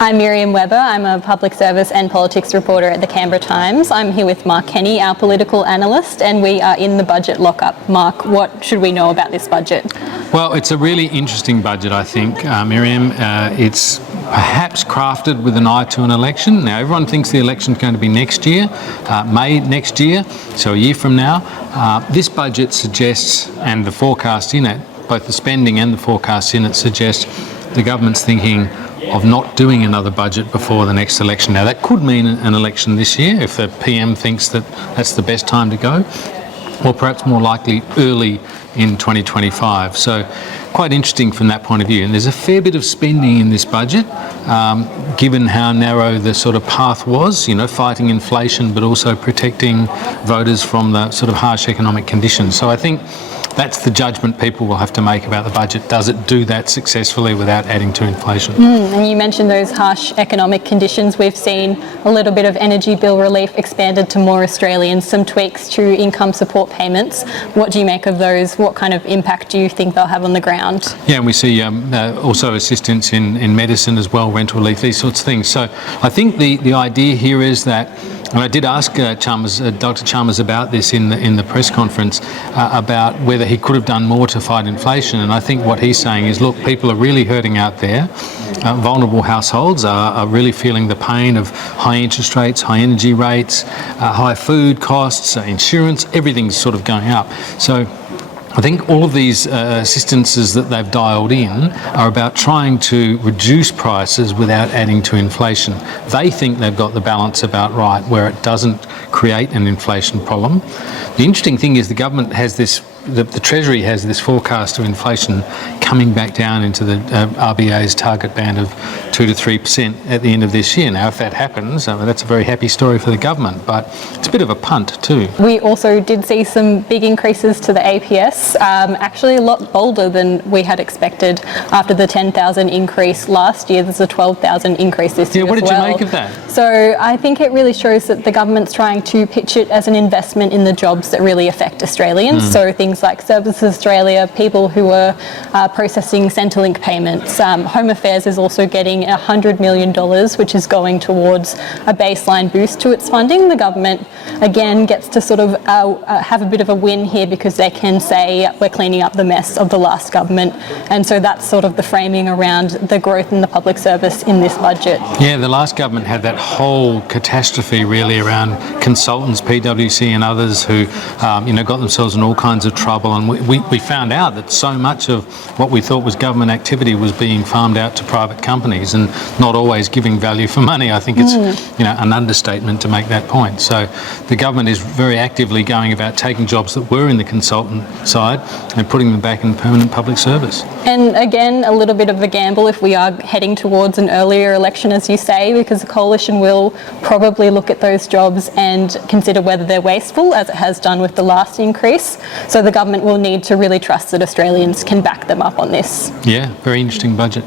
I'm Miriam Webber. I'm a public service and politics reporter at the Canberra Times. I'm here with Mark Kenny, our political analyst, and we are in the budget lockup. Mark, what should we know about this budget? Well, it's a really interesting budget, I think, Miriam. It's perhaps crafted with an eye to an election. Now, everyone thinks the election's going to be next year, May next year, so a year from now. This budget suggests, and the forecast in it, both the spending and the forecast in it suggest the government's thinking of not doing another budget before the next election. Now, that could mean an election this year if the PM thinks that that's the best time to go, or perhaps more likely early in 2025. So quite interesting from that point of view. And there's a fair bit of spending in this budget, given how narrow the sort of path was, fighting inflation, but also protecting voters from the sort of harsh economic conditions. So I think that's the judgment people will have to make about the budget. Does it do that successfully without adding to inflation? And you mentioned those harsh economic conditions. We've seen a little bit of energy bill relief expanded to more Australians, some tweaks to income support payments. What do you make of those? What kind of impact do you think they'll have on the ground? Yeah, and we see also assistance in medicine as well, rental relief, these sorts of things. So I think the idea here is that, and I did ask Dr. Chalmers about this in the press conference, about whether he could have done more to fight inflation. And I think what he's saying is, look, people are really hurting out there. Vulnerable households are really feeling the pain of high interest rates, high energy rates, high food costs, insurance, everything's sort of going up. So I think all of these assistances that they've dialed in are about trying to reduce prices without adding to inflation. They think they've got the balance about right, where it doesn't create an inflation problem. The interesting thing is the government has this, the Treasury has this forecast of inflation coming back down into the RBA's target band of 2 to 3% at the end of this year. Now, if that happens, that's a very happy story for the government, but it's a bit of a punt too. We also did see some big increases to the APS, actually a lot bolder than we had expected. After the 10,000 increase last year, there's a 12,000 increase this year. Yeah, what did you make of that? So I think it really shows that the government's trying to pitch it as an investment in the jobs that really affect Australians. So things like Services Australia, people who are processing Centrelink payments. Home Affairs is also getting $100 million, which is going towards a baseline boost to its funding. The government, again, gets to sort of have a bit of a win here because they can say we're cleaning up the mess of the last government. And so that's sort of the framing around the growth in the public service in this budget. Yeah, the last government had that whole catastrophe really around consultants, PwC and others who, got themselves in all kinds of trouble. And we found out that so much of what we thought was government activity was being farmed out to private companies and not always giving value for money. I think it's an understatement to make that point. So the government is very actively going about taking jobs that were in the consultant side and putting them back in permanent public service. And again, a little bit of a gamble if we are heading towards an earlier election, as you say, because the coalition will probably look at those jobs and consider whether they're wasteful, as it has done with the last increase. So the government will need to really trust that Australians can back them up on this. Yeah, very interesting budget.